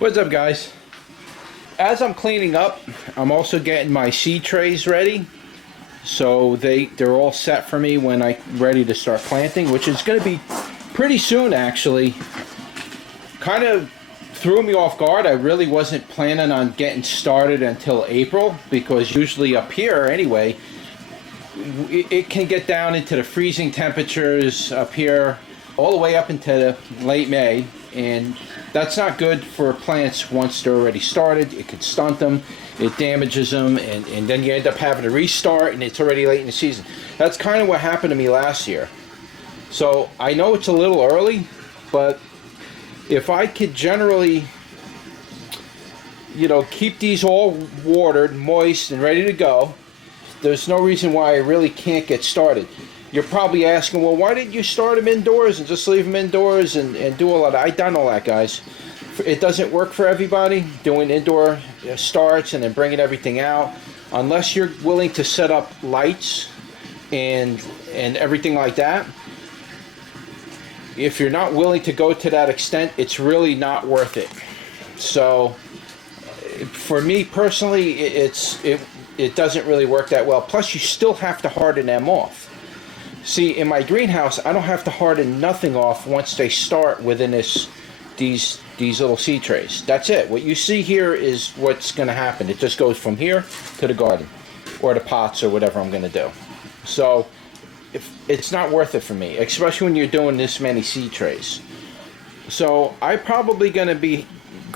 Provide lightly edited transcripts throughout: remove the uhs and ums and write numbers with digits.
What's up, guys? As I'm cleaning up, I'm also getting my seed trays ready, so they're all set for me when I'm ready to start planting, which is going to be pretty soon. Actually, kind of threw me off guard. I really wasn't planning on getting started until April, because usually up here anyway, it can get down into the freezing temperatures up here all the way up into late May, and that's not good for plants once they're already started. It could stunt them, it damages them, and then you end up having to restart, and it's already late in the season. That's kind of what happened to me last year. So I know it's a little early, but if I could generally, keep these all watered, moist, and ready to go, there's no reason why I really can't get started. You're probably asking, well, why didn't you start them indoors and just leave them indoors and do all that? I've done all that, guys. It doesn't work for everybody, doing indoor starts and then bringing everything out. Unless you're willing to set up lights and everything like that. If you're not willing to go to that extent, it's really not worth it. So, for me personally, it doesn't really work that well. Plus, you still have to harden them off. See, in my greenhouse, I don't have to harden nothing off once they start within these little seed trays. That's it. What you see here is what's going to happen. It just goes from here to the garden, or the pots, or whatever I'm going to do. So, it's not worth it for me, especially when you're doing this many seed trays. So, I'm probably going to be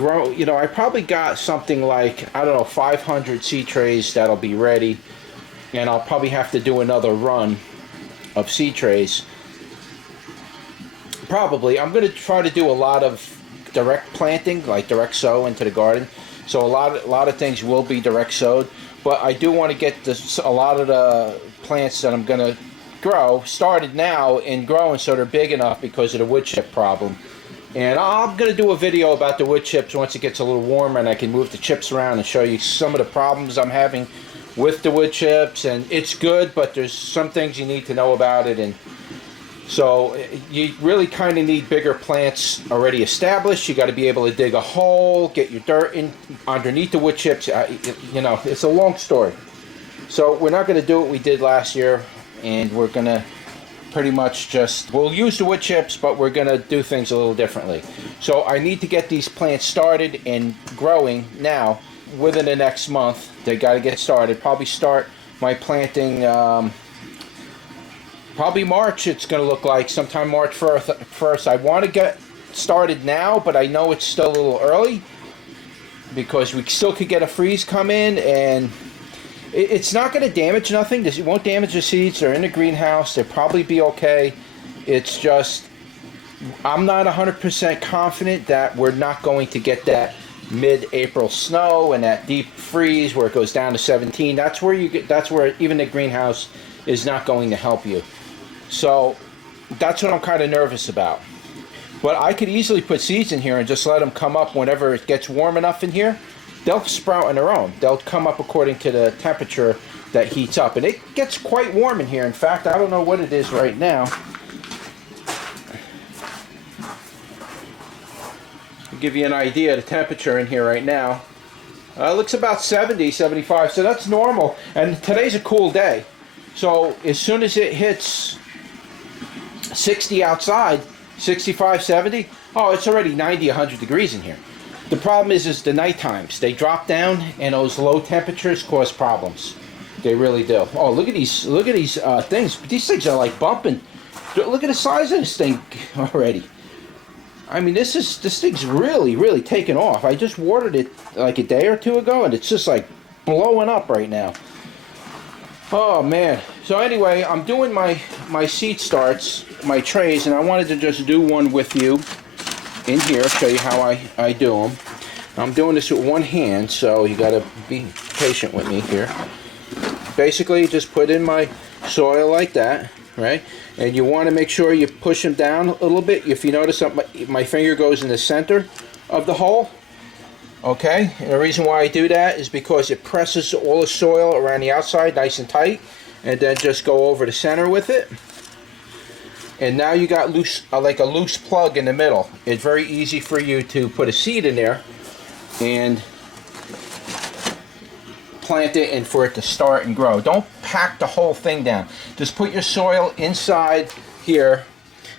I probably got something like, 500 seed trays that'll be ready, and I'll probably have to do another run of seed trays. Probably. I'm going to try to do a lot of direct planting, like direct sow into the garden. So a lot of things will be direct sowed, but I do want to get a lot of the plants that I'm going to grow started now and growing so they're big enough because of the wood chip problem. And I'm going to do a video about the wood chips once it gets a little warmer and I can move the chips around and show you some of the problems I'm having with the wood chips. And it's good, but there's some things you need to know about it. And so you really kind of need bigger plants already established. You got to be able to dig a hole, get your dirt in underneath the wood chips. It's a long story. So we're not going to do what we did last year, and we're going to pretty much we'll use the wood chips, but we're going to do things a little differently. So I need to get these plants started and growing now. Within the next month, they got to get started. Probably start my planting, probably March. It's going to look like sometime March 1st. I want to get started now, but I know it's still a little early because we still could get a freeze come in, and it's not going to damage nothing. It won't damage the seeds. They're in the greenhouse. They'll probably be okay. It's just, I'm not 100% confident that we're not going to get that mid-April snow and that deep freeze where it goes down to 17. That's where even the greenhouse is not going to help you. So that's what I'm kind of nervous about. But I could easily put seeds in here and just let them come up whenever it gets warm enough in here. They'll sprout on their own. They'll come up according to the temperature that heats up. And it gets quite warm in here. In fact, I don't know what it is right now. I'll give you an idea of the temperature in here right now. It looks about 70, 75, so that's normal. And today's a cool day. So as soon as it hits 60 outside, 65, 70, it's already 90, 100 degrees in here. The problem is the night times. They drop down, and those low temperatures cause problems. They really do. Oh, look at these things. These things are like bumping. Look at the size of this thing already. I mean, this thing's really, really taken off. I just watered it like a day or two ago, and it's just like blowing up right now. Oh man. So anyway, I'm doing my seed starts, my trays, and I wanted to just do one with you in here, show you how I do them. I'm doing this with one hand, so you got to be patient with me here. Basically, just put in my soil like that, right? And you want to make sure you push them down a little bit. If you notice that my finger goes in the center of the hole, okay? And the reason why I do that is because it presses all the soil around the outside nice and tight, and then just go over the center with it. And now you got like a loose plug in the middle. It's very easy for you to put a seed in there and plant it and for it to start and grow. Don't pack the whole thing down. Just put your soil inside here,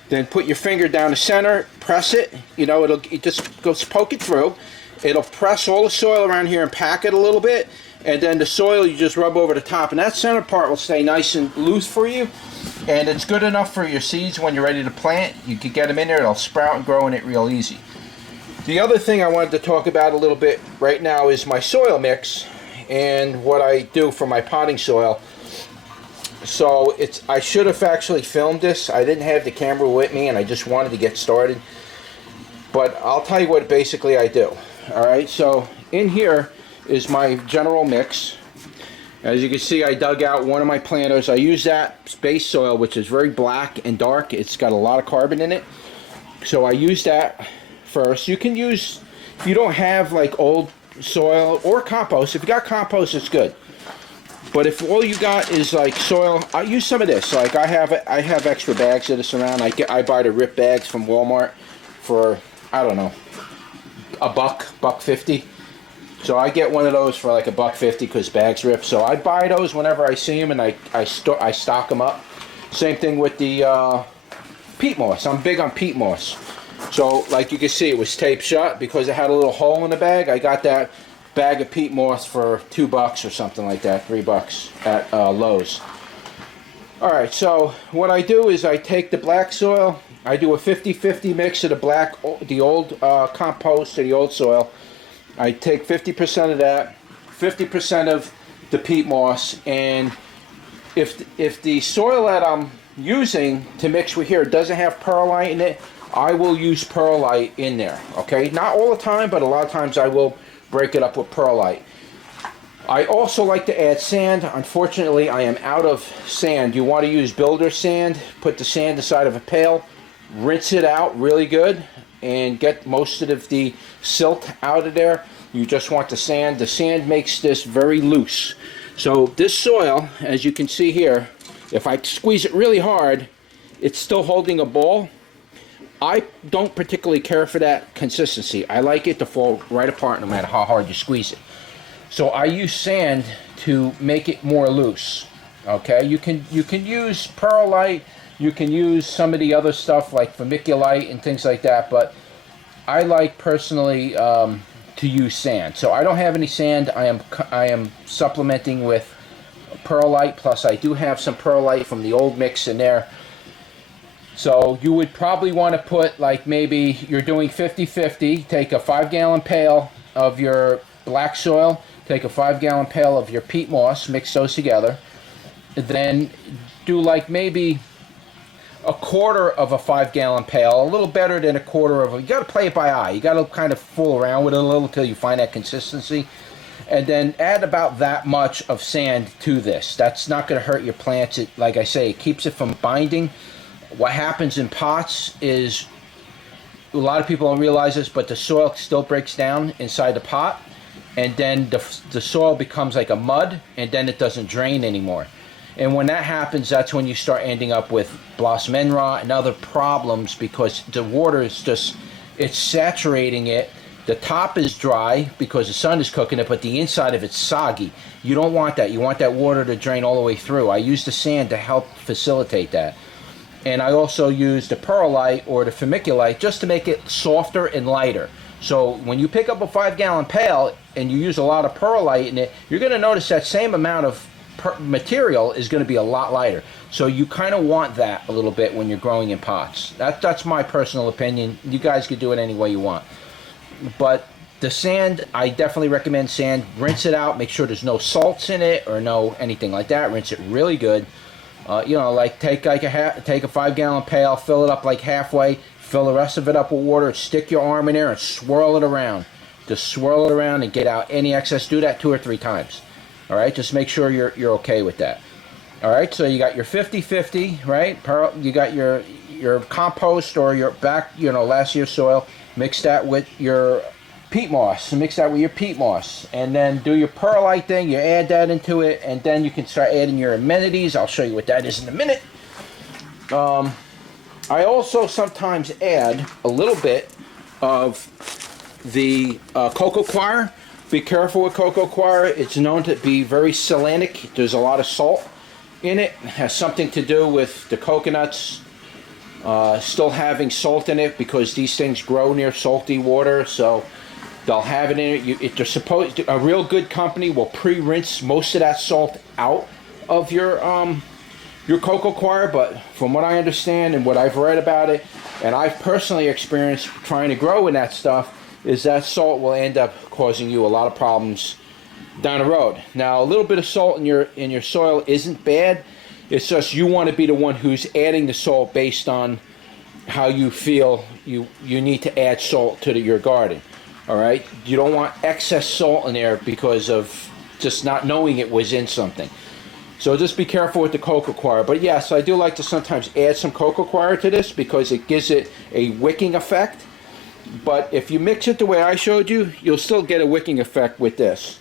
then put your finger down the center, press it, you know, it just goes poke it through. It'll press all the soil around here and pack it a little bit, and then the soil you just rub over the top, and that center part will stay nice and loose for you, and it's good enough for your seeds when you're ready to plant. You can get them in there, it'll sprout and grow in it real easy. The other thing I wanted to talk about a little bit right now is my soil mix and what I do for my potting soil. So I should have actually filmed this. I didn't have the camera with me and I just wanted to get started. But I'll tell you what basically I do. Alright, so in here is my general mix. As you can see, I dug out one of my planters. I use that base soil, which is very black and dark. It's got a lot of carbon in it. So I use that first. You can use, if you don't have like old soil or compost, if you got compost, it's good. But if all you got is like soil, I use some of this. Like I have extra bags of this around. I buy the rip bags from Walmart for, I don't know, $1.50. So I get one of those for like $1.50 because bags rip. So I buy those whenever I see them, and I stock them up. Same thing with the peat moss. I'm big on peat moss. So like you can see, it was taped shut because it had a little hole in the bag. I got that bag of peat moss for $2 or something like that, $3 at Lowe's. Alright, so what I do is I take the black soil, I do a 50-50 mix of the old compost to the old soil. I take 50% of that, 50% of the peat moss, and if the soil that I'm using to mix with here doesn't have perlite in it, I will use perlite in there, okay? Not all the time, but a lot of times I will break it up with perlite. I also like to add sand. Unfortunately, I am out of sand. You want to use builder sand. Put the sand inside of a pail, rinse it out really good, and get most of the silt out of there. You just want the sand. The sand makes this very loose. So this soil, as you can see here, if I squeeze it really hard, it's still holding a ball. I don't particularly care for that consistency. I like it to fall right apart no matter how hard you squeeze it. So I use sand to make it more loose. Okay, you can use perlite, you can use some of the other stuff like vermiculite and things like that, but I like personally to use sand. So I don't have any sand. I am supplementing with perlite, plus I do have some perlite from the old mix in there. So you would probably want to put, like, maybe you're doing 50-50, take a 5-gallon pail of your black soil, take a 5-gallon pail of your peat moss, mix those together, then do like maybe a quarter of a 5-gallon pail, a little better than a quarter of a, you got to play it by eye, you got to kind of fool around with it a little until you find that consistency, and then add about that much of sand to this. That's not going to hurt your plants. It, like I say, it keeps it from binding. What happens in pots is, a lot of people don't realize this, but the soil still breaks down inside the pot, and then the soil becomes like a mud, and then it doesn't drain anymore. And when that happens, that's when you start ending up with blossom end rot and other problems, because the water is just, it's saturating it. The top is dry because the sun is cooking it, but the inside of it's soggy. You don't want that. You want that water to drain all the way through. I use the sand to help facilitate that. And I also use the perlite or the vermiculite just to make it softer and lighter. So when you pick up a 5-gallon pail and you use a lot of perlite in it, you're going to notice that same amount of material is going to be a lot lighter. So you kind of want that a little bit when you're growing in pots. That's my personal opinion. You guys could do it any way you want. But the sand, I definitely recommend sand. Rinse it out. Make sure there's no salts in it or no anything like that. Rinse it really good. You know, like take a 5-gallon pail, fill it up like halfway, fill the rest of it up with water, stick your arm in there and swirl it around. Just swirl it around and get out any excess. Do that 2 or 3 times. All right, just make sure you're okay with that. All right, so you got your 50-50, right? You got your compost or your last year's soil. Mix that with your peat moss. Mix that with your peat moss, and then do your perlite thing. You add that into it, and then you can start adding your amenities. I'll show you what that is in a minute. I also sometimes add a little bit of the Coco Coir. Be careful with Coco Coir. It's known to be very salinic. There's a lot of salt in it. It has something to do with the coconuts still having salt in it, because these things grow near salty water, so they'll have it in it. They're supposed, a real good company will pre-rinse most of that salt out of your Coco Coir, but from what I understand and what I've read about it, and I've personally experienced trying to grow in that stuff, is that salt will end up causing you a lot of problems down the road. Now, a little bit of salt in your soil isn't bad. It's just you want to be the one who's adding the salt based on how you feel you need to add salt to your garden. All right? You don't want excess salt in there because of just not knowing it was in something. So just be careful with the Coco Coir. But yes, I do like to sometimes add some Coco Coir to this because it gives it a wicking effect. But if you mix it the way I showed you, you'll still get a wicking effect with this.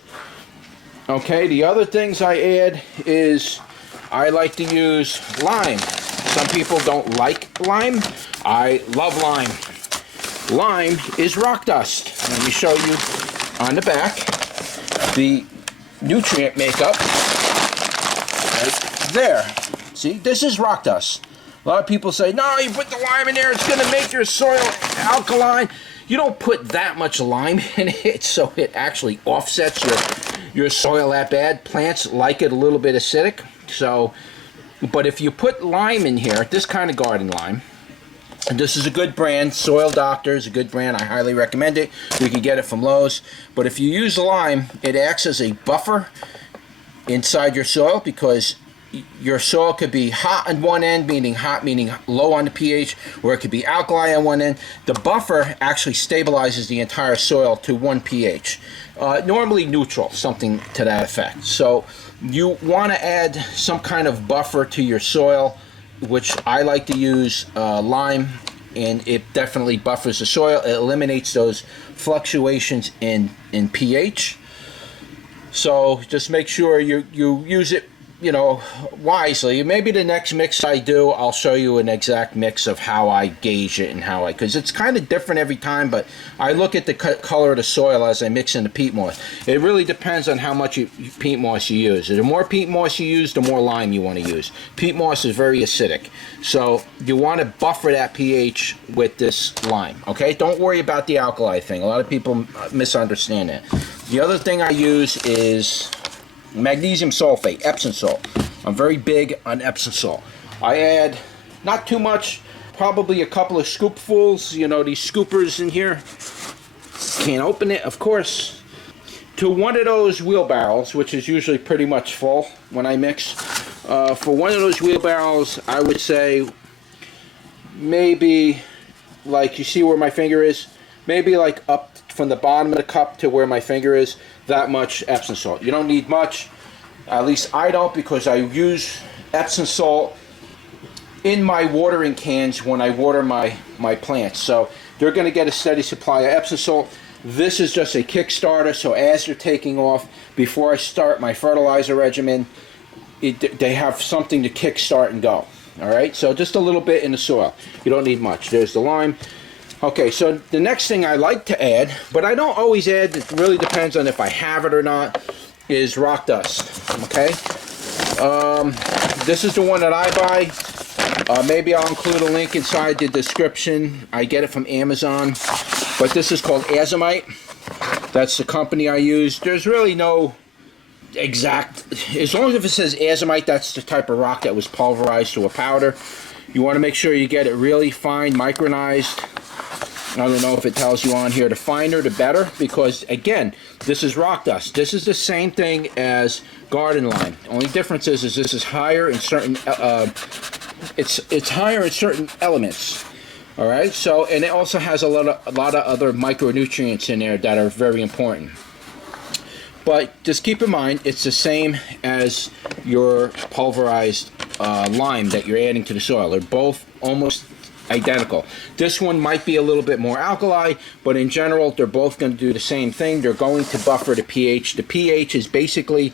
Okay, the other things I add is I like to use lime. Some people don't like lime. I love lime. Lime is rock dust. Let me show you on the back the nutrient makeup right there. See, this is rock dust. A lot of people say, no, you put the lime in there, it's going to make your soil alkaline. You don't put that much lime in it so it actually offsets your soil that bad. Plants like it a little bit acidic. So, but if you put lime in here, this kind of garden lime, and this is a good brand, Soil Doctor is a good brand, I highly recommend it. You can get it from Lowe's. But if you use lime, it acts as a buffer inside your soil, because your soil could be hot on one end, meaning hot, meaning low on the pH, or it could be alkali on one end. The buffer actually stabilizes the entire soil to 1 pH. Normally neutral, something to that effect. So you want to add some kind of buffer to your soil, which I like to use lime, and it definitely buffers the soil. It eliminates those fluctuations in pH. So just make sure you use it, you know, wisely. Maybe the next mix I do, I'll show you an exact mix of how I gauge it and how because it's kind of different every time, but I look at the color of the soil as I mix in the peat moss. It really depends on how much peat moss you use. The more peat moss you use, the more lime you want to use. Peat moss is very acidic, so you want to buffer that pH with this lime, okay? Don't worry about the alkali thing. A lot of people misunderstand that. The other thing I use is magnesium sulfate, Epsom salt. I'm very big on Epsom salt. I add not too much, probably a couple of scoopfuls, you know, these scoopers in here. Can't open it, of course. To one of those wheelbarrows, which is usually pretty much full when I mix. For one of those wheelbarrows, I would say maybe, like you see where my finger is, maybe like up from the bottom of the cup to where my finger is, that much Epsom salt. You don't need much, at least I don't, because I use Epsom salt in my watering cans when I water my plants. So they're going to get a steady supply of Epsom salt. This is just a Kickstarter, so as they're taking off, before I start my fertilizer regimen, they have something to kickstart and go. Alright, so just a little bit in the soil. You don't need much. There's the lime. Okay, so the next thing I like to add, but I don't always add, it really depends on if I have it or not, is rock dust. Okay, this is the one that I buy. Maybe I'll include a link inside the description. I get it from Amazon, but this is called Azomite. That's the company I use. There's really no exact, as long as it says Azomite, that's the type of rock that was pulverized to a powder. You want to make sure you get it really fine, micronized. I don't know if it tells you on here, the finer the better, because again, this is rock dust. This is the same thing as garden lime. Only difference is this is higher in certain it's higher in certain elements. All right, so, and it also has a lot of other micronutrients in there that are very important. But just keep in mind, it's the same as your pulverized lime that you're adding to the soil. They're both almost identical. This one might be a little bit more alkali, but in general, they're both going to do the same thing. They're going to buffer the pH. The pH is basically,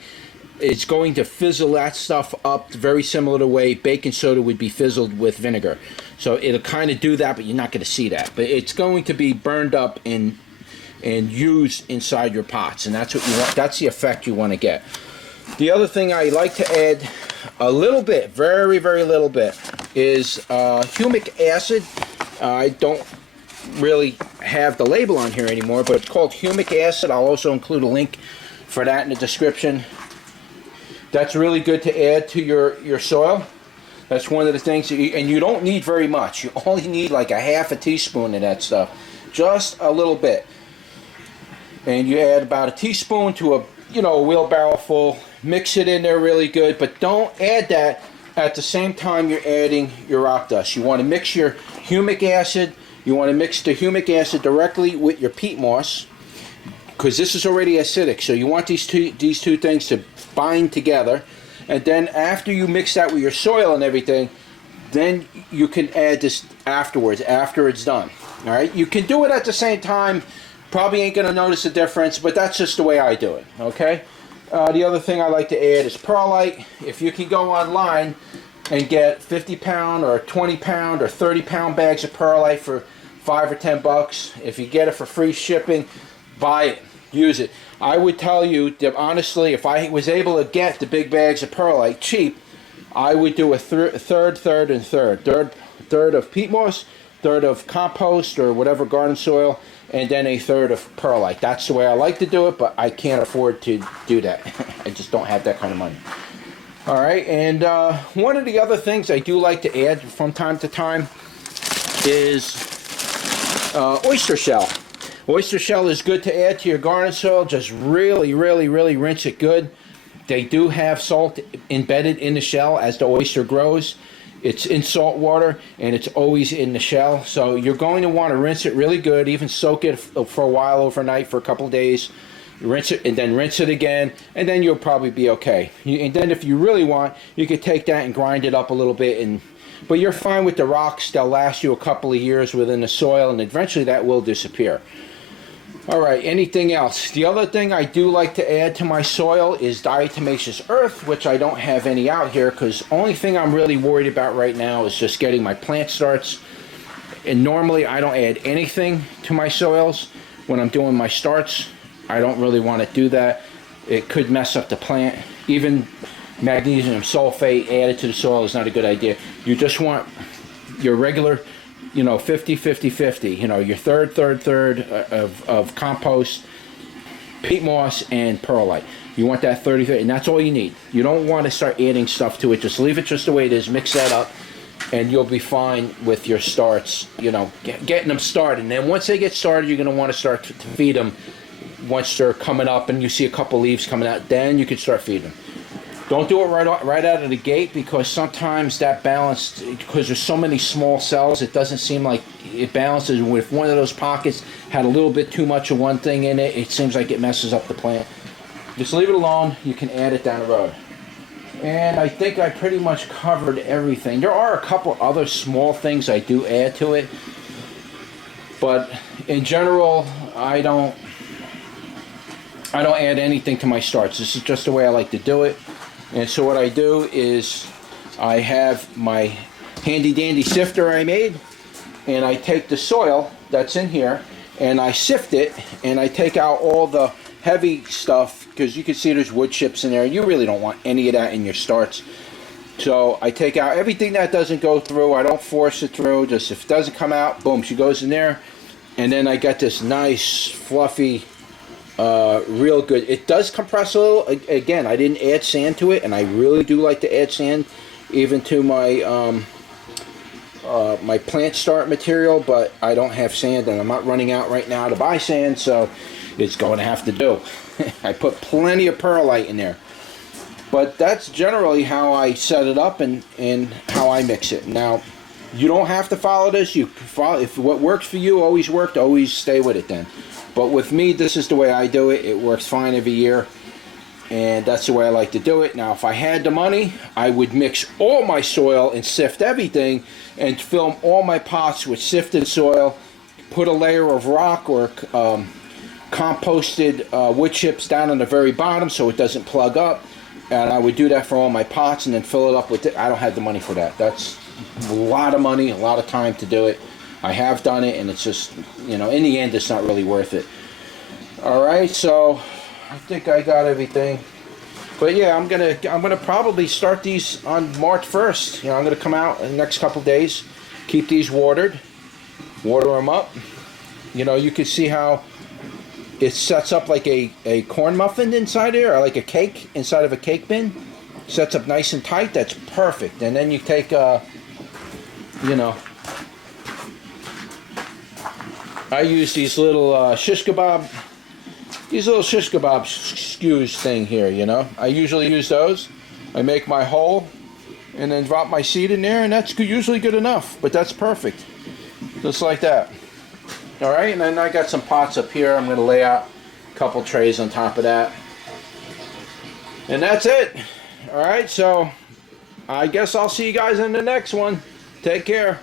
it's going to fizzle that stuff up, very similar to the way baking soda would be fizzled with vinegar. So it'll kind of do that, but you're not going to see that. But it's going to be burned up in and use inside your pots, and that's what you want. That's the effect you want to get. The other thing I like to add a little bit, very little bit, is humic acid. I don't really have the label on here anymore, but it's called humic acid. I'll also include a link for that in the description. That's really good to add to your soil. That's one of the things that and you don't need very much. You only need like a half a teaspoon of that stuff, just a little bit. And you add about a teaspoon to a wheelbarrow full. Mix it in there really good, but don't add that at the same time you're adding your rock dust. You want to mix your humic acid. You want to mix the humic acid directly with your peat moss, because this is already acidic. So you want these two things to bind together. And then after you mix that with your soil and everything, then you can add this afterwards, after it's done. All right? You can do it at the same time. Probably ain't going to notice a difference, but that's just the way I do it. Okay? The other thing I like to add is perlite. If you can go online and get 50-pound or 20-pound or 30-pound bags of perlite for $5 or $10, if you get it for free shipping, buy it. Use it. I would tell you that honestly, if I was able to get the big bags of perlite cheap, I would do a third of peat moss, third of compost or whatever garden soil, and then a third of perlite. That's the way I like to do it, but I can't afford to do that. I just don't have that kind of money. All right, and one of the other things I do like to add from time to time is oyster shell. Oyster shell is good to add to your garden soil. Just really rinse it good. They do have salt embedded in the shell as the oyster grows. It's in salt water and it's always in the shell. So you're going to want to rinse it really good, even soak it for a while overnight for a couple days. Rinse it and then rinse it again, and then you'll probably be okay. And then if you really want, you could take that and grind it up a little bit, but you're fine with the rocks. They'll last you a couple of years within the soil, and eventually that will disappear. All right, anything else? The other thing I do like to add to my soil is diatomaceous earth, which I don't have any out here, because only thing I'm really worried about right now is just getting my plant starts. And normally I don't add anything to my soils when I'm doing my starts. I don't really want to do that. It could mess up the plant. Even magnesium sulfate added to the soil is not a good idea. You just want your regular 50-50-50, your third of compost, peat moss, and perlite. You want that 30-30, and that's all you need. You don't want to start adding stuff to it. Just leave it just the way it is, mix that up, and you'll be fine with your starts, getting them started. And then once they get started, you're going to want to start to feed them. Once they're coming up and you see a couple leaves coming out, then you can start feeding them. Don't do it right out of the gate, because sometimes that balance, because there's so many small cells, it doesn't seem like it balances. If one of those pockets had a little bit too much of one thing in it, it seems like it messes up the plant. Just leave it alone. You can add it down the road. And I think I pretty much covered everything. There are a couple other small things I do add to it, but in general, I don't add anything to my starts. This is just the way I like to do it. And so what I do is I have my handy dandy sifter I made, and I take the soil that's in here and I sift it, and I take out all the heavy stuff, because you can see there's wood chips in there. You really don't want any of that in your starts. So I take out everything that doesn't go through. I don't force it through. Just if it doesn't come out, boom, she goes in there. And then I got this nice fluffy, real good. It does compress a little. Again, I didn't add sand to it, and I really do like to add sand even to my my plant start material, but I don't have sand, and I'm not running out right now to buy sand, so it's going to have to do. I put plenty of perlite in there, but that's generally how I set it up and how I mix it. Now, you don't have to follow this. You follow, if what works for you always worked, always stay with it then. But with me, this is the way I do it. It works fine every year, and that's the way I like to do it. Now, if I had the money, I would mix all my soil and sift everything and fill all my pots with sifted soil, put a layer of rock or composted wood chips down on the very bottom so it doesn't plug up, and I would do that for all my pots and then fill it up with it. I don't have the money for that. That's a lot of money, a lot of time to do it. I have done it, and it's just, in the end, it's not really worth it. All right, so I think I got everything. But yeah, I'm gonna probably start these on March 1st. You know, I'm gonna come out in the next couple days, keep these watered, water them up. You know, you can see how it sets up like a corn muffin inside here, or like a cake inside of a cake bin. Sets up nice and tight. That's perfect. And then you take, you know, I use these little shish kebab. These little shish kebab skews thing here, you know. I usually use those. I make my hole and then drop my seed in there, and that's usually good enough. But that's perfect. Just like that. All right, and then I got some pots up here. I'm going to lay out a couple trays on top of that. And that's it. All right, so I guess I'll see you guys in the next one. Take care.